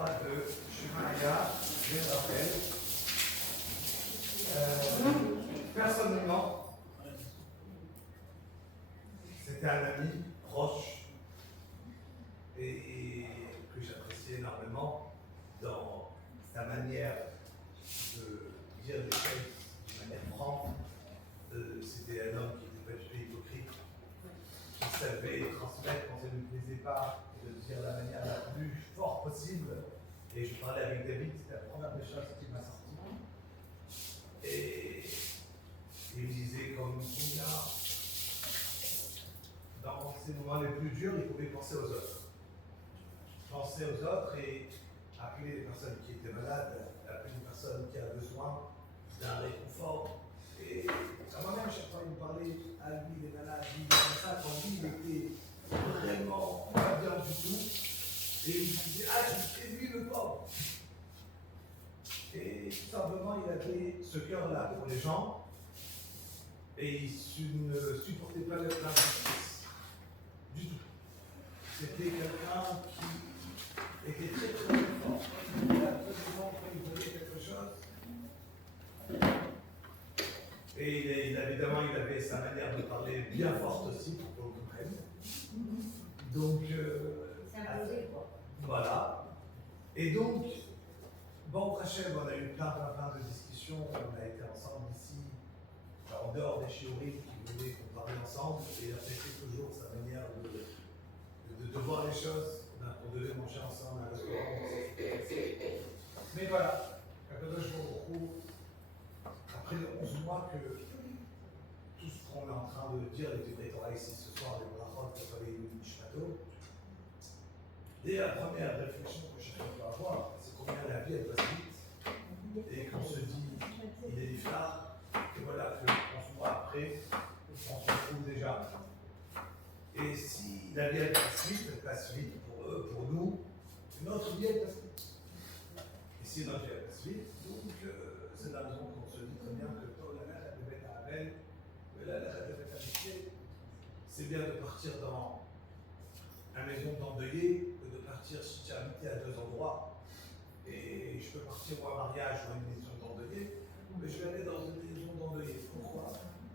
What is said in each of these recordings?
Torah de Shemaya, je le rappelle. Personnellement, c'était un ami proche et que j'appréciais énormément dans sa manière de dire les choses de manière franche. C'était un homme qui n'était pas du tout hypocrite, qui savait transmettre quand ça ne lui plaisait pas, et de dire de la manière la plus forte possible. Et je parlais avec David, c'était la première des choses qui m'a sorti. Et il me disait combien, dans ces moments les plus durs, il pouvait penser aux autres. Penser aux autres et appeler les personnes qui étaient malades, appeler les personnes qui avaient besoin d'un réconfort. Et à moi-même, chaque fois, il me parlait à lui, il est malade, il est comme ça, quand lui, il était vraiment pas bien du tout. Et il me disait, ah, je suis lui le pauvre. Et tout simplement, il avait ce cœur-là pour les gens. Et il ne supportait pas l'injustice. Du tout. C'était quelqu'un qui était très très fort. Il avait absolument, quand il voulait quelque chose. Et évidemment, il avait sa manière de parler bien forte aussi, pour qu'on le comprenne. Donc, voilà. Et donc, bon, Rachel, on a eu plein de discussions. On a été ensemble ici, en dehors des shiurim qui voulaient qu'on parle ensemble. Et il a fait toujours sa manière de voir les choses. On devait manger ensemble à un restaurant. Mais voilà, après 11 mois que tout ce qu'on est en train de dire, les Divrei Torah ici ce soir, les brachot, les Nishmato, dès la première réflexion que chacun peut avoir, c'est combien la vie elle passe vite, et qu'on se dit, il est l'iftar, et voilà que 11 mois après, on se retrouve déjà. Et si la vie elle passe vite pour eux, pour nous, notre vie elle passe vite. Et si notre vie elle passe vite, donc c'est la raison qu'on se dit très bien que c'est bien de partir dans une maison d'endeuillé que de partir si tu as habité à deux endroits. Et je peux partir pour un mariage ou une maison d'endeuillé, mais je vais aller dans une maison d'endeuillé. Pourquoi?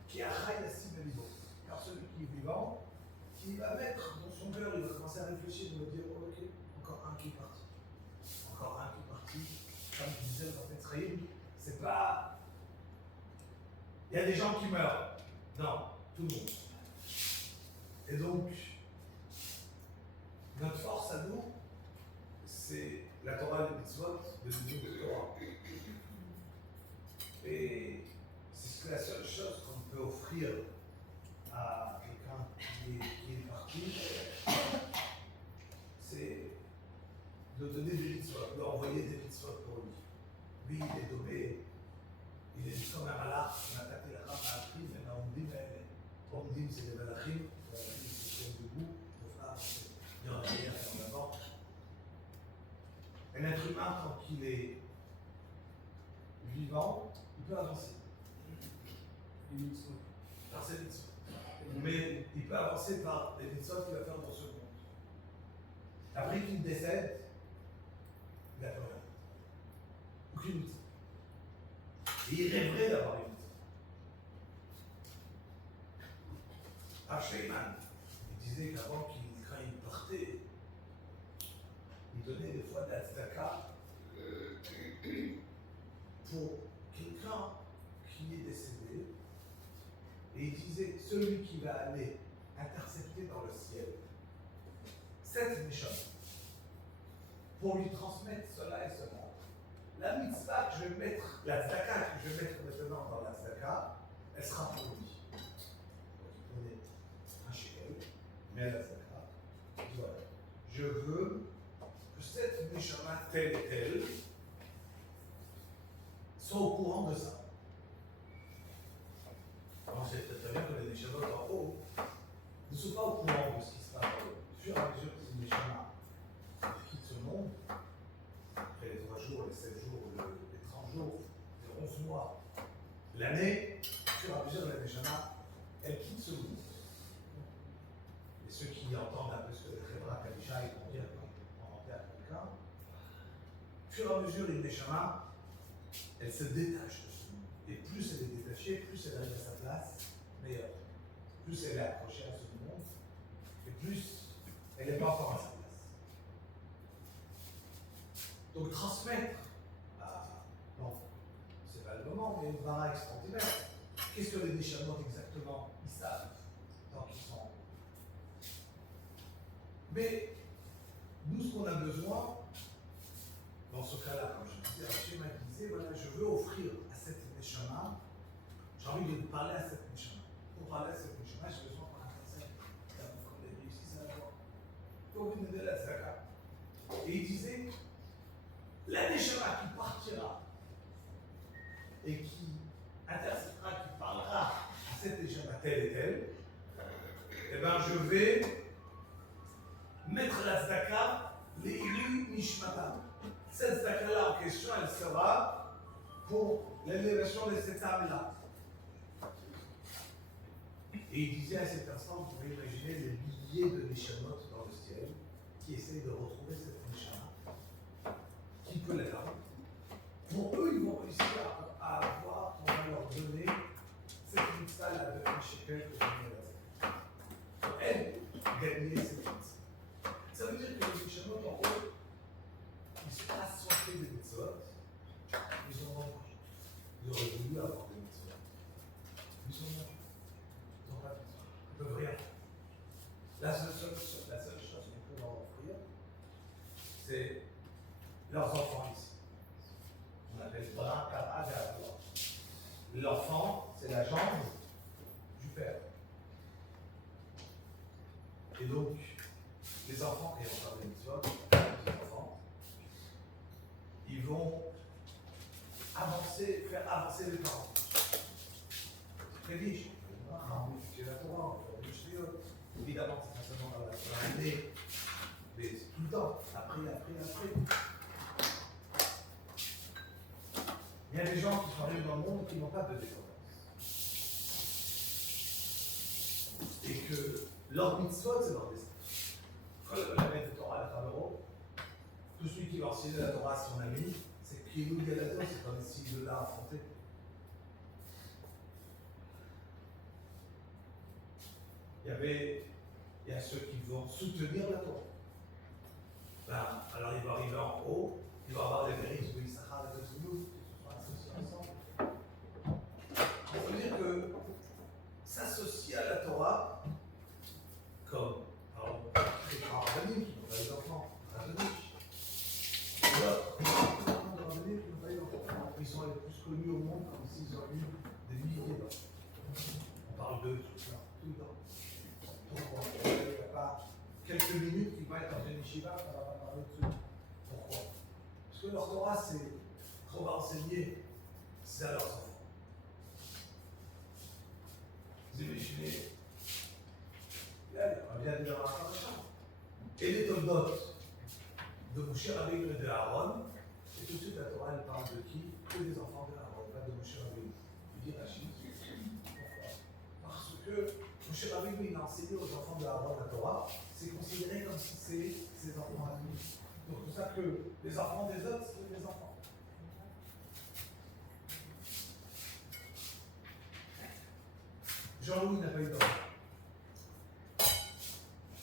Qui a raille à niveau. Car celui qui est vivant, qui va mettre dans son cœur, il va commencer à réfléchir, il va dire oh, ok, encore un qui est parti. Encore un qui est parti. Comme je disais dans Petraïm, c'est pas. Il y a des gens qui meurent. Non, tout le monde. Et donc, notre force à nous, c'est la Torah et le mitzvot de l'union de Torah. Et c'est la seule chose qu'on peut offrir à quelqu'un qui est parti, c'est de donner des mitzvot, de envoyer des mitzvot pour lui. Lui, il est tombé, il est comme un malach, on a attaqué la rame à Akrim, et on dit c'est des malachim, ils se tiennent debout, pour faire avancer. Il y en a rien en avant. Un être humain, quand il est vivant, il peut avancer. Par ses mitzvot. Mais il peut avancer par les mitzvot qu'il va faire dans ce monde. Après qu'il décède, il n'a plus rien. Aucune mitzvot. Et il rêverait d'avoir une mitzvot. Sheyman, il disait qu'avant quand il partait, il donnait des fois de la tzedaka pour quelqu'un qui est décédé. Et il disait, celui qui va aller intercepter dans le ciel cette méchante pour lui transmettre cela et cela. La mitzvah que je vais mettre, la tzedaka que je vais mettre maintenant dans la tzedaka, elle sera pour lui. Donc il prenait un shekel, mais à la tzedaka, il dit voilà, je veux que cette neshama telle et telle soit au courant de ça. Alors c'est très bien que les neshamot en haut ne sont pas au courant de ce qui se passe en haut. Au fur et à mesure que ces neshama quittent ce monde, après les 3 jours, les 7 jours, les 30 jours, les 11 mois, l'année, au fur et à mesure la neshama, elle quitte ce monde. Et ceux qui entendent un peu ce que les Khebra Kadisha ils vont dire quand ils vont rentrer à quelqu'un, fur et à mesure, une neshama, elle se détache de ce monde. Et plus elle est détachée, plus elle arrive à sa place, meilleure. Plus elle est accrochée à ce monde, et plus elle n'est pas encore à sa place. Donc transmettre, non, c'est pas le moment, mais une vara extraordinaire. Qu'est-ce que les déchirements exactement? Ils savent, tant qu'ils sont en haut. Mais nous, ce qu'on a besoin, dans ce cas-là, comme je disais, Hachem m'a dit, voilà, je veux offrir à cette neshama, j'ai envie de parler à cette neshama. Pour parler à cette neshama, j'ai besoin qu'on intercède, qu'on réussisse à l'avoir. Il faut venir de la zaka. Et il disait, la neshama qui partira et qui intercédera, qui parlera à cette neshama telle et telle, eh bien je vais mettre la zaka, les élus nishmatam. Cette zaka-là en question, elle sera pour l'élévation de cette âme-là. Et il disait à cet instant, vous pouvez imaginer les milliers de Neshamot dans le ciel qui essayent de retrouver cette Neshama. Qui peut l'atteindre? Pour eux, ils vont réussir à avoir, on va leur donner cette mitzvah-là de un shekel que j'ai mis à la zaka. Pour elles, gagner cette mitzvah. Ça veut dire que les Neshamot, en haut, ils sont assoiffés de mitzvot, ils ont mangé. Ils auraient voulu avoir des mitzvot. Ils ont mangé. Ils n'ont pas de mitzvot. Ils ne peuvent rien faire. La seule chose qu'on peut leur offrir, c'est leurs enfants ici. On appelle bras, kara, gavra. L'enfant, c'est la jambe du père. Et donc, les enfants, et on parle des mitzvot, les enfants, ils vont avancer, faire avancer les parents. C'est très riche. C'est la Torah, on fait des cheveux. Évidemment, c'est pas seulement dans l'année, mais c'est tout le temps, après. Il y a des gens qui sont arrivés dans le monde qui n'ont pas de descendance. Et que leur mitzvot, c'est leur destin. La maître de Torah, la Pharoah, tout celui qui va enseigner la Torah à son ami, c'est qui nous dit à la Torah, c'est comme s'il l'a affronté. Il y a ceux qui vont soutenir la Torah. Ben, alors il va arriver en haut, il va avoir les mérites de Issachar et de Zebulun, qui se sont associés ensemble. Ça veut dire que s'associer à la Torah, comme les grands rabbiniques qui n'ont pas eu d'enfants, rabbiniques, ils sont les plus connus au monde comme s'ils ont eu des milliers d'enfants. On parle d'eux tout le temps. Pourquoi? Il n'y a pas quelques minutes qui vont être dans une yeshiva, on va parler de ceux. Pourquoi? Parce que leur Torah, c'est trop à enseigner, c'est à leurs enfants. Vous imaginez, on vient de leur information. Et les Toldot de Moshe Rabbeinu et de Aaron, et tout de suite la Torah, elle parle de qui? Que des enfants de Aaron, pas de Moshe Rabbeinu. Il dit Rachid. Pourquoi? Parce que Moshe Rabbeinu, il a enseigné aux enfants de Aaron la Torah, c'est considéré comme si c'est ses enfants à lui. Donc c'est pour ça que les enfants des autres, c'est les enfants. Jean-Louis n'a pas eu d'enfant.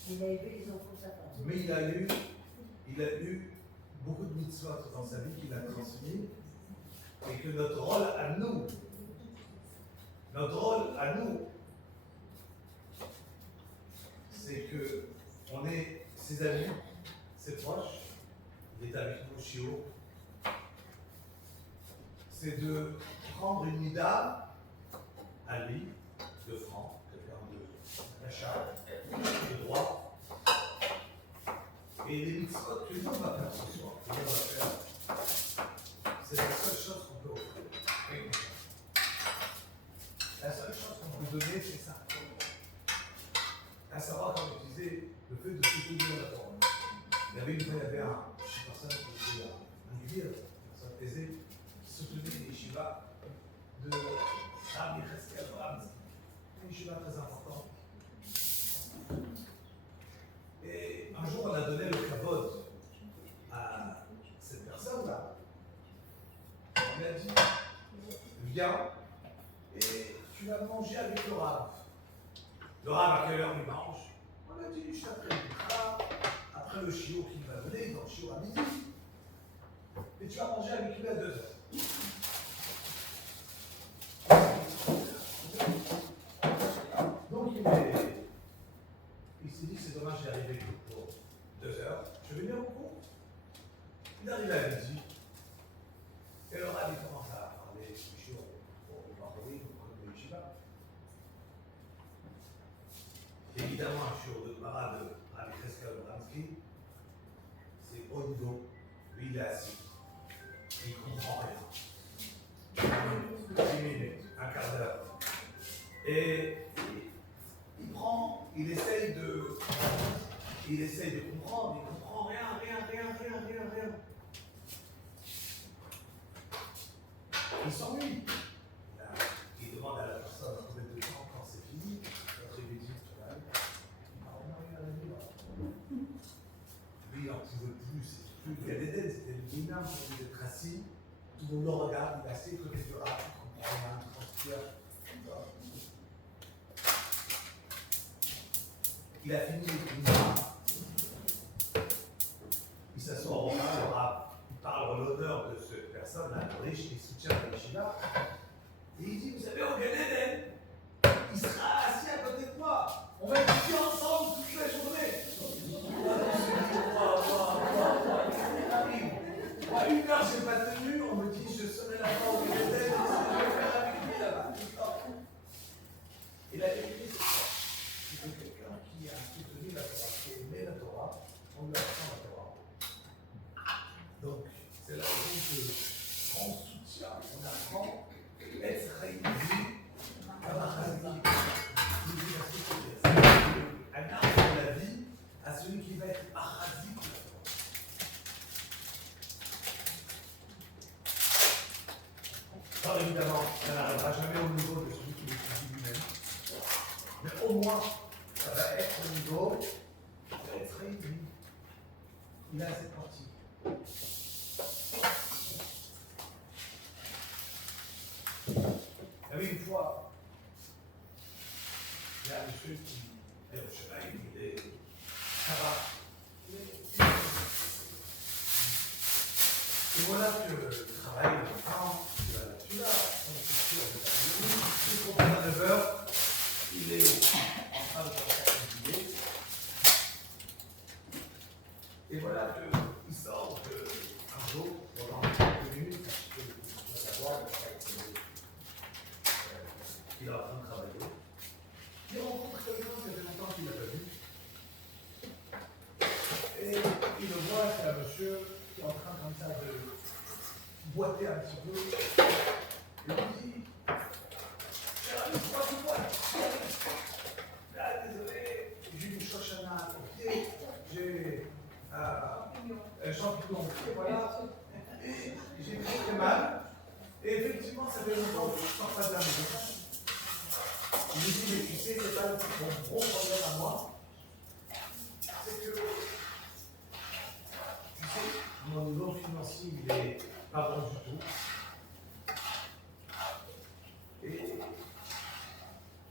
Il a élevé les enfants de sa femme. Mais il a eu beaucoup de mitzvot dans sa vie qu'il a transmis, et que notre rôle à nous, c'est que on est ses amis, ses proches, il est avec nous Shio, c'est de prendre une mida à lui, de franc, quelqu'un de d'achat, de droit. Et les mitzvot que nous on va faire ce soir, c'est la seule chose qu'on peut offrir. La seule chose qu'on peut donner, c'est ça. À savoir, comme je disais, le fait de soutenir la Torah. Il y avait une fois, il y avait une personne qui était un guide, une personne aisée, qui soutenait les yeshivas de Rabbi Cheskel Abraham. Une yeshiva très importante. Et un jour, on a donné le kavod à cette personne. a dit, viens, et tu vas manger avec le Rav. Le Rav, à quelle heure il mange? On a dit, juste après le travail, après le chiot qu'il va donner, dans le chiot à midi. Et tu vas manger avec lui à 2 heures. Donc il s'est dit, c'est dommage, j'ai arrivé pour 2 heures. Je vais venir au cours. Il arrive à midi. Et le Rav, il commence à parler du chiot au Baroui, au Yeshiva. Évidemment, un chiot de Mara de Rabbi Cheskel Bramski, c'est haut niveau. Lui, il est assis. Il ne comprend rien. 10 minutes, un quart d'heure. Et il essaye de comprendre, il ne comprend rien. Il s'ennuie. Il demande à la personne combien de temps quand c'est fini. Après, il lui dit, lui, il n'en pouvait plus. Il y a des dettes, c'était le minimum pour lui d'être assis. Tout le monde le regarde, il est assis, côté du rat, il comprend rien, il transpire. Il a fini le il s'assoit au rat, il parle en l'honneur de cette personne-là, le riche qui soutient la Yeshiva. Et il dit, vous savez, au Gan Eden, il sera assis à côté de moi. On va étudier ensemble toute la journée. À 1 heure, je n'ai pas tenu, on me dit, je sonnais la porte au Gan Eden, je vais faire avec lui là-bas. Et la vérité, c'est quoi? C'est que quelqu'un qui a soutenu la Torah, qui aimait la Torah, on lui apprend la Torah. Donc, c'est la raison que, en soutien, on apprend être réuni à la un arbre de la vie à celui qui va être parasique. Alors évidemment, ça n'arrivera jamais au niveau de celui qui l'étudie lui-même. Mais au moins, ça va être au niveau d'être réuni. Il a cette partie. Il y avait une fois, il y a un monsieur qui est au chemin, il est ça va. Et voilà que le travail, le temps, tu vas là-dessus, il se à 9 heures, il est en train de faire un billet. Et voilà qu'il sort un jour, pendant quelques minutes, parce que tu vas savoir, qu'il est en train de travailler. Il rencontre quelqu'un qui avait longtemps qu'il n'a pas vu. Et il le voit, c'est un monsieur qui est en train comme ça de boiter un petit peu. Et il lui dit, cher ami, c'est quoi tu boites? Là, désolé, j'ai une shoshana au pied, j'ai un champignon au pied, voilà. Et j'ai très mal. Et effectivement, ça fait longtemps que je ne sors pas de la maison. Il lui dit, mais tu sais, c'est pas mon gros problème à moi. C'est que, tu sais, mon niveau financier, il est pas bon du tout. Et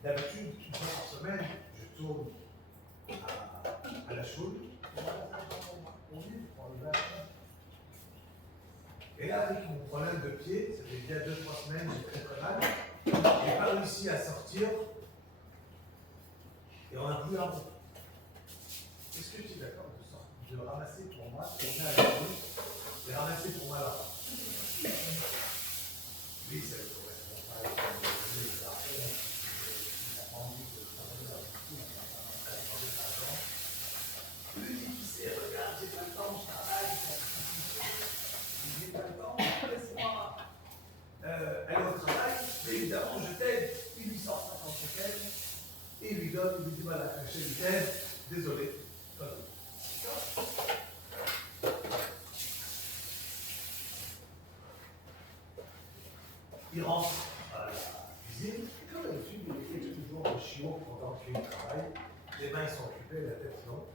d'habitude, une fois par semaine, je tourne à la choule. Et là, avec mon problème de pied, ça fait déjà 2-3 semaines, j'ai très mal. Je n'ai pas réussi à sortir. Et on n'a plus un mot. Est-ce que tu es d'accord de ramasser pour moi, de ramasser pour moi là? Oui, ça ne correspond pas à ce que je voulais. Il n'a pas envie de travailler dans le coup, il n'a pas envie de l'argent. Il lui dit, tu sais, regarde, j'ai pas le temps, je travaille. J'ai pas le temps, laisse-moi aller au travail. Mais évidemment, je t'aide. Il lui sort 50 shekels. Et il lui donne, il lui dit, voilà, je lui t'aide, désolé. Il rentre à la cuisine, et comme d'habitude, il fait toujours un chiot pendant qu'il travaille. Les mains sont occupées, la tête non.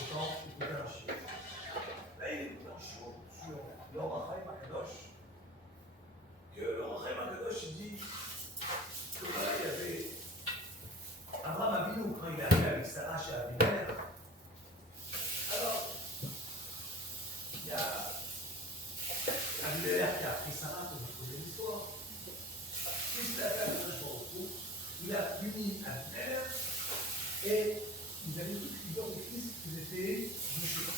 Autant écouter un chiot. Là, il écoute un chiot sur l'Orachai Makadosh, Akadosh dit que voilà, il y avait Abraham Avinu quand il est arrivé avec Sarah chez Abimelech. Alors, il y a Abimelech qui a pris Sarah, comme vous connaissez l'histoire. Qu'est-ce qu'il a fait avec le retour? Il a puni Abimelech et ils avaient tous plusieurs fils qui étaient bouchés.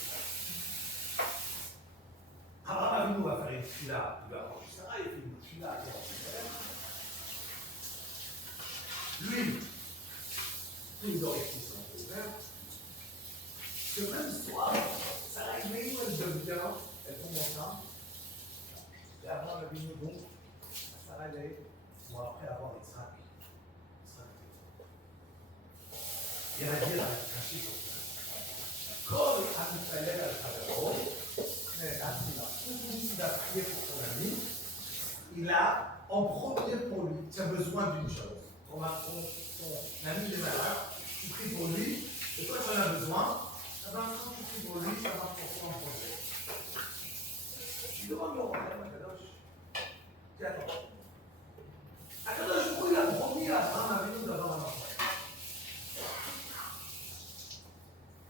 Abraham Avinu va faire une fila, il va manger Sarah, il fait une fila avec Abimelech. Lui, tous les orifices sont ouverts. Que même soir, Sarah Imenu, elle devient, elle tombe enceinte. Et avant la vie donc, Sarah elle est, bon, après avoir Yitzhak. Et elle a dit, elle a craché sur ça. Quand Amisaël a traversé, il a prié pour son ami, il a, en premier pour lui, tu as besoin d'une chose. Ton ami il est malade, tu pries pour lui, et toi tu en as besoin. Eh bien, quand tu pries pour lui, ça marche pour toi en projet. Tu demandes le roi, Akadosh. Tu attends. Akadosh, pourquoi il a promis à Abraham Avinu d'avoir un enfant?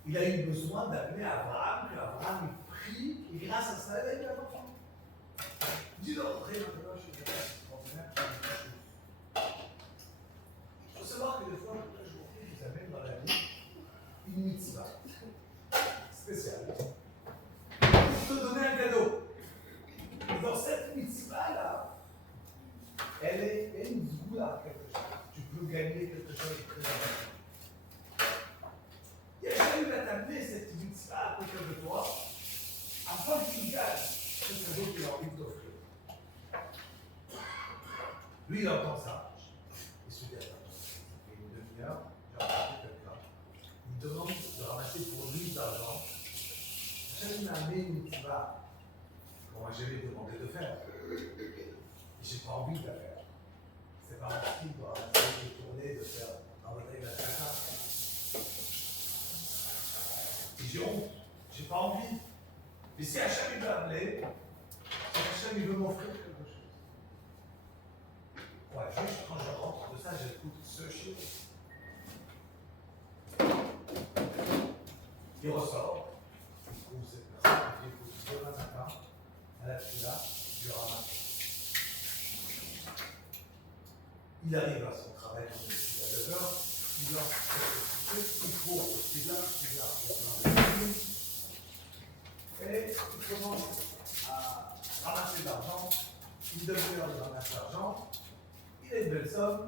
Il a eu besoin d'amener Abraham, que Abraham prie, et grâce à ça, il a eu un enfant. Dis-le, Akadosh, c'est extraordinaire. Il faut savoir que des fois, je vous amène dans la vie une mitzvah spéciale pour te donner un cadeau. Et dans cette mitzvah-là, elle est une goula quelque chose. Tu peux gagner quelque chose de très important. Yeshua va t'amener cette mitzvah à côté de toi afin que tu gagnes ce cadeau qu'il a envie de t'offrir. Lui, il entend ça. Il se dit, attends, il y a une demi-heure, j'ai rencontré quelqu'un. Il demande de ramasser pour lui de l'argent. J'ai amené une mitzvah qu'on m'a jamais demandé de faire. Et j'ai pas envie de la faire. C'est pas mon style de ramasser, de tourner, de faire un retrait de la caca. Et j'ai honte, j'ai pas envie. Mais si Hachem il veut amener, si Hachem il veut m'offrir quelque chose. Ouais, juste quand je rentre de ça, j'écoute ce chien. Il ressort, il trouve cette personne, il dit écoute, demain matin, à la fila, je le ramasse. Il arrive à son travail quand il est à 9h, il lance il court au fila, et il commence à ramasser de l'argent, il devient de ramasser l'argent, il a une belle somme,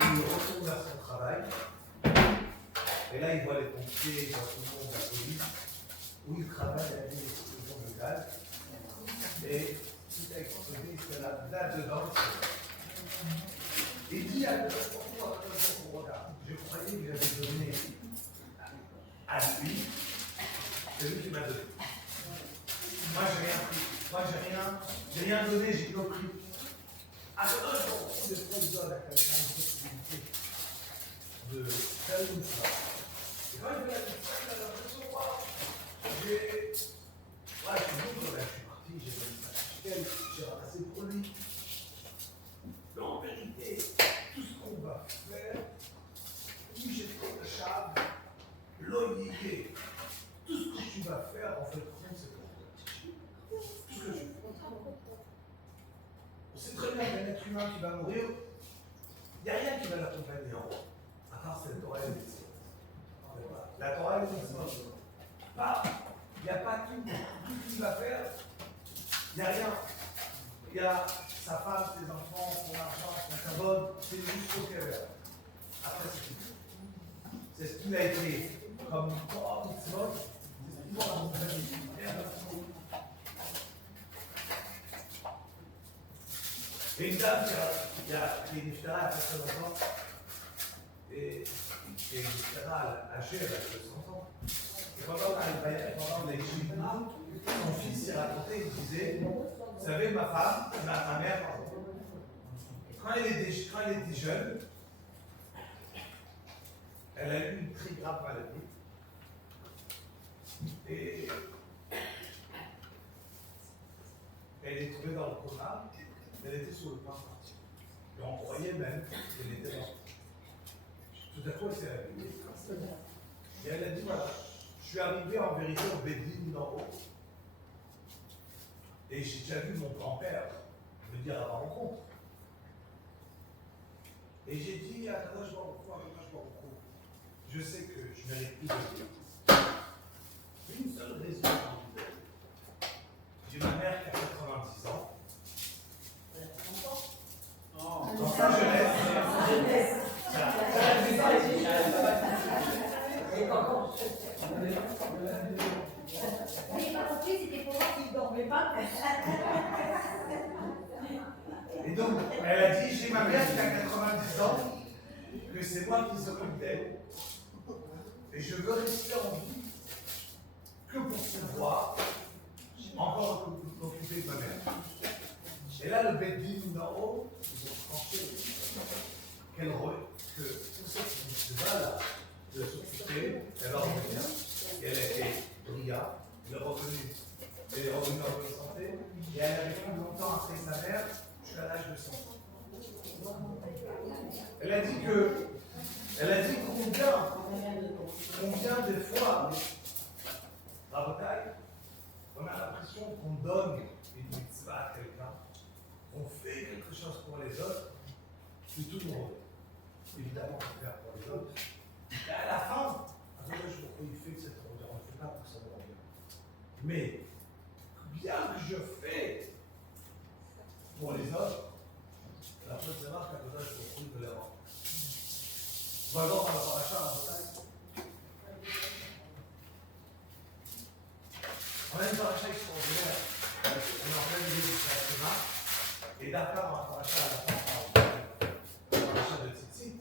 et il retourne à son travail. Et là, il voit les pompiers, il voit tout le monde, la police, où il travaille à l'explosion de gaz. Et tout a explosé, c'est là-dedans. Et il dit à pourquoi on regarde. Je croyais que j'avais donné à lui, c'est lui qui m'a donné. Moi, j'ai rien pris. Moi, j'ai rien donné, j'ai tout pris. À ce moment-là, des fois, il donne à quelqu'un une possibilité de faire une chose. Et quand il fait la mitzvah, il a l'impression, waouh, je suis libre, je suis parti, j'ai donné ça à Michel, j'ai ramassé pour lui. Mais en vérité, tout ce qu'on va faire, oui, j'ai fait le chab, l'olivier, tout ce que tu vas faire, en fait, c'est pour toi. Tout ce que tu fais. On sait très bien qu'un être humain qui va mourir, il n'y a rien qui va l'accompagner en haut, à part cette Torah et les mitzvot. La Torah et les mitzvot. Il n'y a pas tout ce qu'il va faire, il n'y a rien. Il y a sa femme, ses enfants, son argent, son carbone, c'est jusqu'au cœur. Après, c'est tout. C'est ce qu'il a été comme Torah et mitzvot, c'est ce qu'il va accompagner. Et une dame qui est une nifta à 80 ans, et une nifta âgée avec 200 ans. Et pendant les Chibna, son fils s'est raconté, il disait, vous savez, ma femme, ma mère, quand elle était jeune, elle a eu une très grave maladie. Et elle est tombée dans le coma. elle était sur le point de partir. Et on croyait même qu'elle était morte. Tout à coup, elle s'est réveillée. Et elle a dit, voilà, je suis arrivé en vérité au Bédine d'en haut. Et j'ai déjà vu mon grand-père venir à ma rencontre. Et j'ai dit à Kadosh Baruch Hu, je sais que je ne mérite plus de Dieu. Une seule raison. J'ai ma mère qui a 90 ans. Dans sa jeunesse. Mais pas compris, c'était pour voir qu'il ne dormait pas. Et donc, elle a dit, j'ai ma mère qui a 90 ans, que c'est moi qui s'occupe d'elle. Et je veux rester en vie que pour pouvoir encore m'occuper de ma mère. Et là, le Bédine d'en haut, ils ont tranché que tout ça qui se va là, de s'occuper, elle va revenir. Et elle a été brillante, elle est revenue. Elle est revenue en bonne santé. Et elle a vécu longtemps après sa mère, jusqu'à l'âge de 100 ans. Elle a dit combien de fois, à Bataille, on a l'impression qu'on donne une mitzvah à quelqu'un, on fait quelque chose pour les autres, c'est tout le monde. Évidemment, on peut faire pour les autres. Et à la fin, il fait que c'est trop bien, on ne fait pas pour ça de bien. Mais, bien que je fais pour les autres, la chose c'est rare qu'à côté, je retrouve de l'erreur. On va voir dans la paracha à Bataille. On a une paracha extraordinaire. On est en plein milieu du Shema. Et d'accord, on a un paracha à la fin, la paracha de Tzitzit.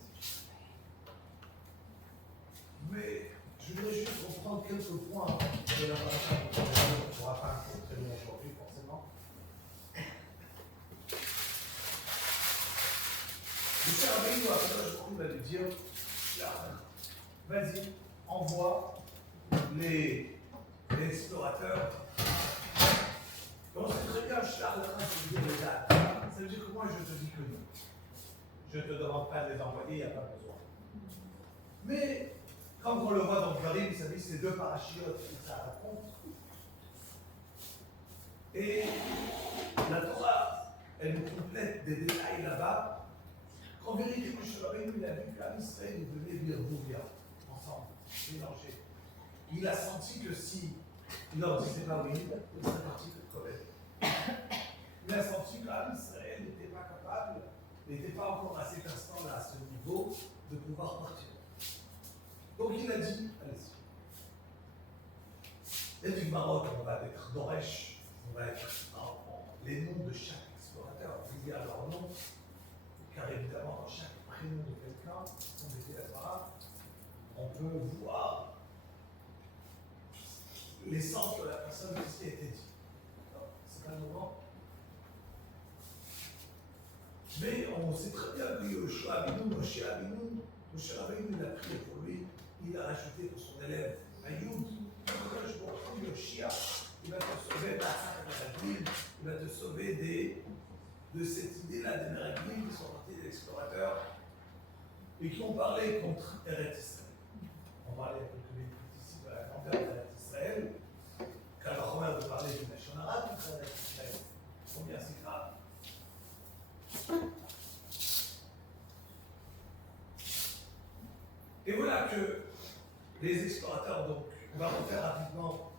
Mais je voudrais juste reprendre quelques points de la paracha qu'on ne pourra pas très long aujourd'hui, forcément. Le cher Abénou, après, je trouve, va lui dire vas-y, envoie les explorateurs. Et on sait très bien, Charles, je veux dire les dates. Ça veut dire que moi, je te dis que non. Je ne te demande pas de les envoyer, il n'y a pas besoin. Mais, quand on le voit dans le Karim, ça dit c'est deux parachiotes qui s'affrontent. Et la Torah, elle nous complète des détails là-bas. En vérité, Moshe Rabbeinu, il a vu que l'Israël venait Birbouvia, ensemble, mélangés. Il a senti que si il leur disait pas oui, il serait parti de Kovet. Il a senti que l'Israël n'était pas capable, n'était pas encore à cet instant-là, à ce niveau, de pouvoir partir. Donc il a dit, allez-y. Et du Maroc, on va être Doresh, on va être les noms de chaque explorateur, il y a leur nom, car évidemment, dans chaque prénom de quelqu'un, on était à Sarah, on peut voir l'essence de la personne de ce qui a été dit. C'est pas le moment. Mais on sait très bien que Yoshua Abinu, Moshe Abinu, il a prié pour lui, il a ajouté pour son élève Ayoud, Yoshia, il va te sauver il va te sauver de cette idée-là des Meraglim qui sont partis des explorateurs et qui ont parlé contre Eretz Israël. On parlait à quelques minutes ici de la grandeur d'Eretz Israël, car la Romain veut parler d'une nation arabe contre Eretz Israël. Combien c'est grave. Et voilà que les explorateurs, donc, on va refaire rapidement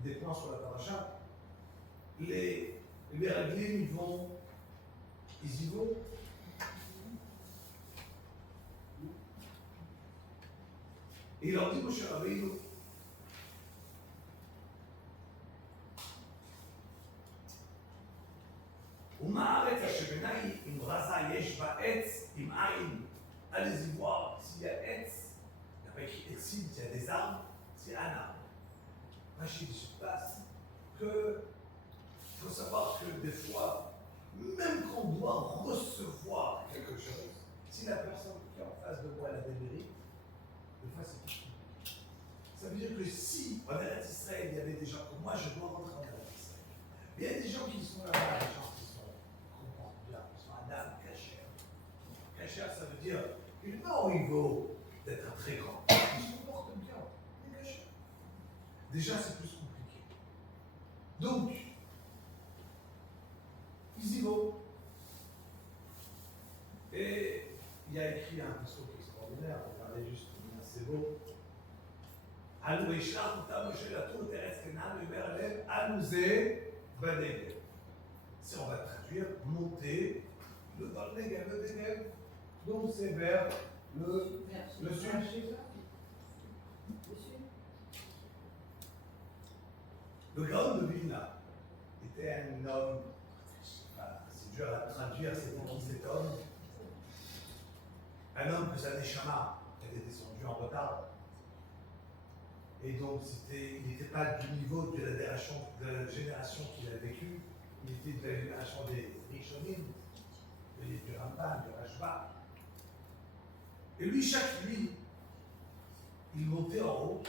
des points sur la paracha. Les Meraglim, ils y vont. Et il leur dit, Moshe Rabbeinu, Umaaret Hashebenai im Raza Yesh Ba'etz im Aïn. Allez-y voir s'il y a Etz, il n'y a pas écrit Etzim, s'il y a des arbres, c'est un arbre. Rachid se passe que il faut savoir que des fois, même qu'on doit recevoir quelque chose, si la personne qui est en face de moi elle a des mérites, des fois c'est compliqué. Ça veut dire que si en Eretz Israël il y avait des gens comme moi, je dois rentrer en Eretz Israël. Mais il y a des gens qui sont là-bas, des gens qui sont comportés. Donc, ils y vont. Et il y a écrit un psaume extraordinaire, regardez juste combien c'est beau. Alou Esham, Tamoshe la tour terrestre Kenan, le Merlem, Anouzé, Banegev. Si on va traduire, monter, le dans le Negev, le Negev, donc c'est vers le sud. Le grand de Vilna était un homme, c'est dur à traduire, c'était qui cet homme? Un homme que sa neshama était descendu en retard. Et donc il n'était pas du niveau de la génération qu'il a vécue, il était de la génération des Rishonim, du Ramban, du Rashba. Et lui, chaque nuit, il montait en haut,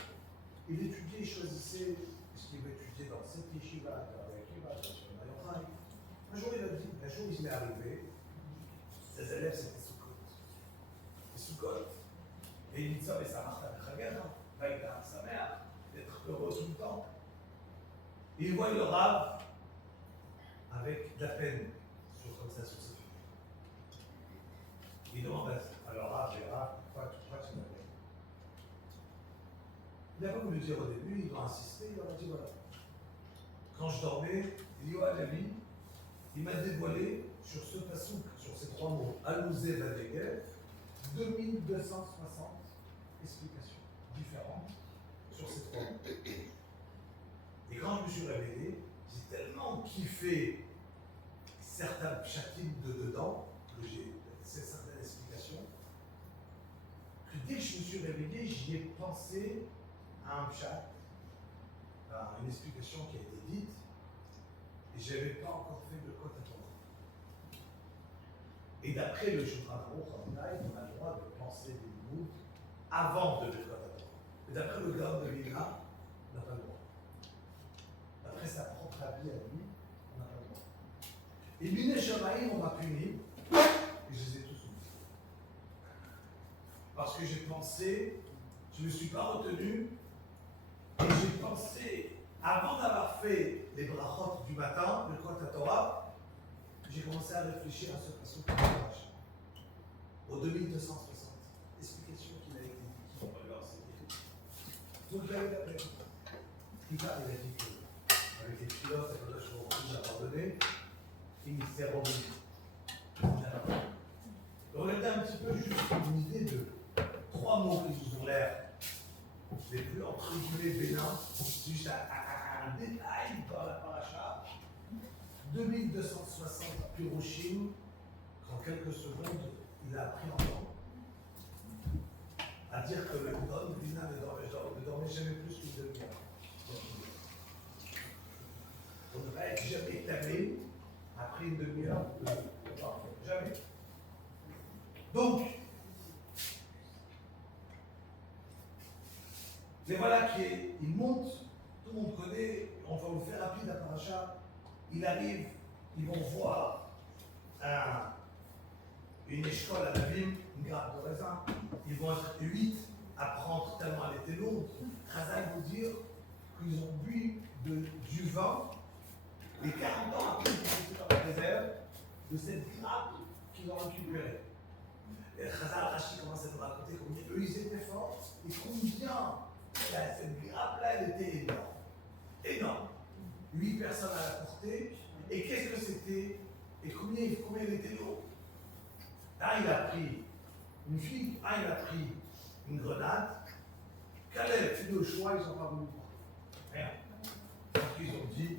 il étudiait, il choisissait ce qu'il veut étudier dans cette yeshiva, dans la yeshiva, dans le Mayorai. Un jour, il est arrivé, ses élèves, c'était Sukkot. Et il dit ça, mais ça marche à Chagana, va être à sa mère, d'être heureux tout le temps. Et il voit le Rav avec de la peine comme ça sur ses figures. Il demande à le Rav, pourquoi tu m'as peine? Il n'a pas voulu dire au début, il doit insister, il leur a dit voilà. Quand je dormais, il dit ouais, la vie, il m'a dévoilé sur ce pasouk, sur ces trois mots, Alouzé Vadegev, 2260 explications différentes sur ces trois mots. Et quand je me suis réveillé, j'ai tellement kiffé certains chapitres de dedans, que j'ai certaines explications, que dès que je me suis réveillé, j'y ai pensé à un chat, à une explication qui a été dite, et je n'avais pas encore fait le Kot HaTorah. Et d'après le Shulchan Aruch, on a le droit de penser des limites avant de le Kot HaTorah. Et d'après le Gaon de Vilna, on n'a pas le droit. D'après sa propre avis à lui, on n'a pas le droit. Et Bnei Shammai, on m'a puni, et je les ai tous oubliés. Parce que j'ai pensé, je ne me suis pas retenu, et j'ai pensé, avant d'avoir fait les brachot du matin, le Kot HaTorah, j'ai commencé à réfléchir à ce passage de Rashi, aux 2260 explications qu'il a été dit, qui vont lui enseigner. Donc il avait appelé. Plus tard, il a dit qu'avec les pilotes, avec le choix il a abandonné, et il s'est revenu. On était un petit peu juste une idée de trois mots qui nous ont l'air les plus entre guillemets bénins, juste un détail dans la paracha. 2260 Piroshim, en quelques secondes, il a appris encore à dire que le Don Vina ne dormait jamais plus qu'une demi-heure. On ne va être jamais établi après une demi-heure de jamais. Donc, mais voilà qu'il monte, tout le monde connaît, on va vous faire rapide la paracha. Il arrive, ils vont voir une échelle à la ville, une grappe de raisin. Ils vont être 8 à prendre tellement elle était lourde. Chazal vous dire qu'ils ont bu du vin et 40 ans après, ils étaient dans le désert de cette grappe qu'ils ont récupérée. Et Chazal Rashi commence à nous raconter combien eux ils étaient forts et combien cette grappe-là elle était énorme. Énorme. 8 personnes à la portée, et qu'est-ce que c'était? Et combien il était lourd? Un, il a pris une fille, un, il a pris une grenade. Caleb, fait le choix, ils n'ont pas voulu prendre. Rien. Parce qu'ils ont dit,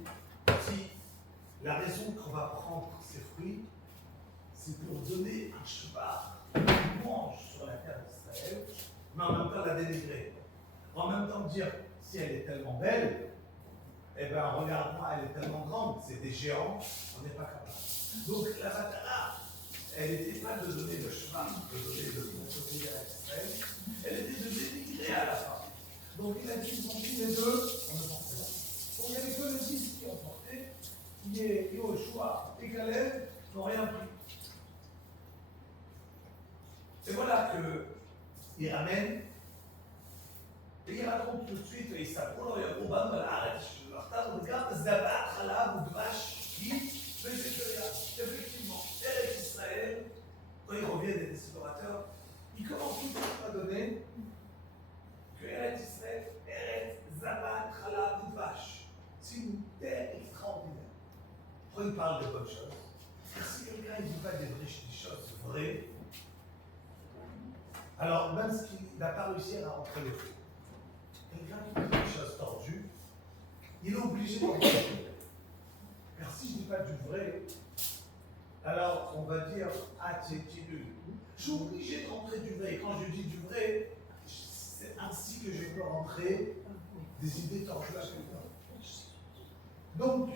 si la raison qu'on va prendre ces fruits, c'est pour donner un cheval qui mange sur la terre d'Israël, mais en même temps la dénigrer. En même temps dire, si elle est tellement belle, eh bien, regarde-moi, elle est tellement grande, c'est des géants, on n'est pas capable. Donc, la matana, elle n'était pas de donner le chemin, de donner le bon côté à Israël, elle était de dénigrer à la fin. Donc, il a dit, ils ont pris les deux, on ne pensait pas. Donc, il n'y avait que le 10 qui ont porté, qui est Yoshua et Caleb, n'ont rien pris. Et voilà qu'il ramène, et il raconte tout de suite, et il s'appelle, il y a Robin, il regarde Zabat, quand il parle de bonnes choses, si quelqu'un ne dit pas des choses vraies, alors même s'il n'a pas réussi à rentrer le feu, quelqu'un qui dit des choses tordues, il est obligé de rentrer. Car si je ne dis pas du vrai, alors on va dire, ah tu es nul. Je suis obligé de rentrer du vrai. Et quand je dis du vrai, c'est ainsi que je peux rentrer des idées tordues à quelqu'un. Donc,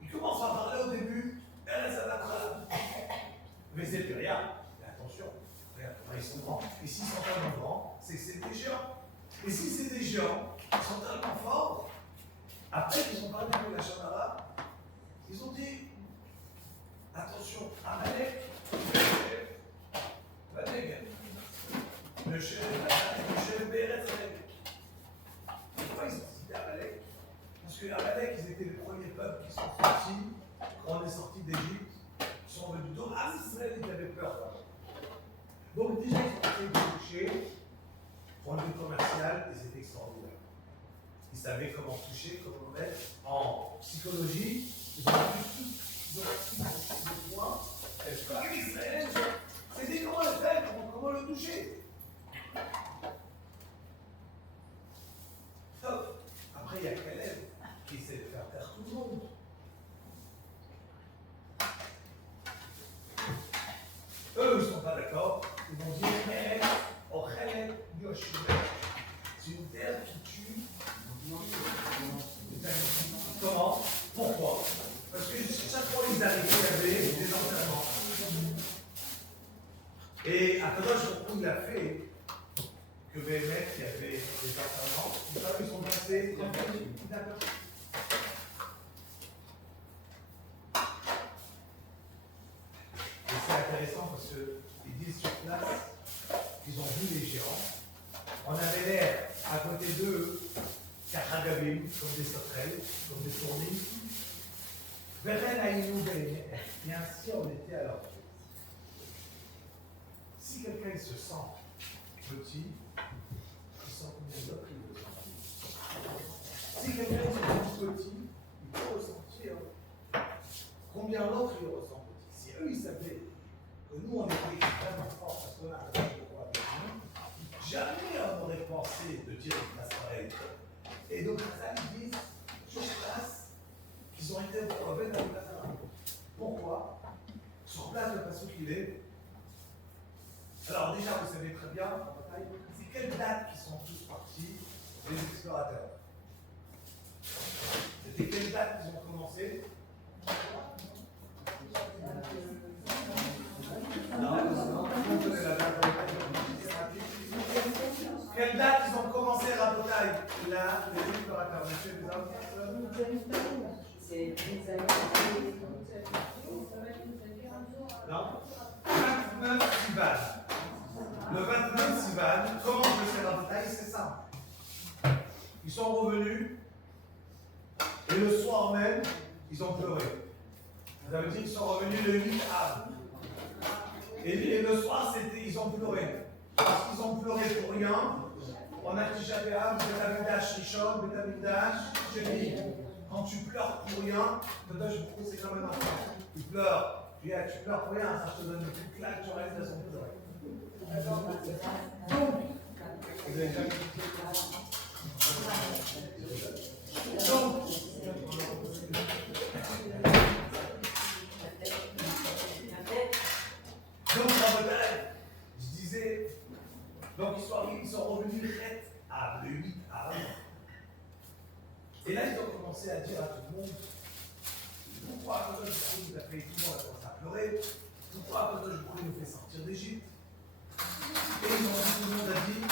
il commence à parler au début, ça va pas. Mais c'est plus rien. Mais attention, regarde, ils sont grands. Et s'ils sont tellement grands, c'est que c'est des géants. Et si c'est des géants, ils sont tellement forts, après qu'ils ont parlé de la Shonara, ils ont dit, attention, Amalek, le chef Béret, pourquoi ils ont cité Amalek? Parce que Amalek, ils étaient les premiers peuples qui sont sortis, quand on est sorti d'Égypte, ils sont venus d'Or. Ah, Israël, ils avaient peur. Donc déjà, ils ont essayé de toucher, point de vue commercial, et c'était extraordinaire. Ils savaient comment toucher, comment mettre en psychologie. Ils ont appris des points. Comme Israël, c'était comment le faire, comment le toucher. Top. Après, il y a Caleb qui essaie de faire taire tout le monde. Eux, ils ne sont pas d'accord. Ils vont dire, mais au Caleb, Yoshua, c'est une terre qui tue. Comment? Pourquoi? Parce que chaque fois qu'ils arrivaient, il y avait des enterrements. Et Akadosh Baruch Hu, il a fait que Béhémet, il y avait des enterrements, ils sont passés tranquilles, d'accord. Et c'est intéressant parce qu'ils disent sur place qu'ils ont vu les géants. On avait l'air à côté d'eux Kachagabim, comme des sauterelles, comme des fourmis. Veren Aïnou Béhémet. Et ainsi on était à leur pied. Si quelqu'un se sent petit, il sent combien d'autres il le sent. Si quelqu'un se sent petit, il peut ressentir combien l'autre il ressent petit. Si eux ils savaient que nous on était extrêmement forts parce qu'on a un peu de roi avec nous, jamais on aurait pensé de dire une place pareille. Et donc ça ils disent sur place qu'ils ont été revenus dans le place. Pourquoi? Sur place le passage qu'il est. Alors déjà, vous savez très bien, en bataille, c'est quelles dates qui sont tous partis les explorateurs? C'était quelles dates qu'ils ont commencé? Non, vous connaissez la date. Quelle date ils ont commencé à bataille? Là, les explorateurs, monsieur, les hommes. C'est non? 29 Sivan. Le 29 Sivan, comment je sais la bataille? C'est simple. Ils sont revenus et le soir même, ils ont pleuré. Ça veut dire qu'ils sont revenus le 8 Av. Et le soir, ils ont pleuré. Parce qu'ils ont pleuré pour rien. On a Tisha B'Av, Betamikdash Rishon, Betamikdash Sheni. Quand tu pleures pour rien, c'est quand même un peu. Tu pleures. Tu pleures pour rien, ça te donne une petite claque, tu restes à son pleurer. Donc, vous avez jamais donc, en bataille, je disais, donc ils sont revenus à le 8 Av. Et là, ils ont commencé à dire à tout le monde, pourquoi Akadosh Baruch Hu nous a fait, tout le monde a commencé à pleurer, pourquoi Akadosh Baruch Hu nous fait sortir d'Égypte. Et tout le monde a dit,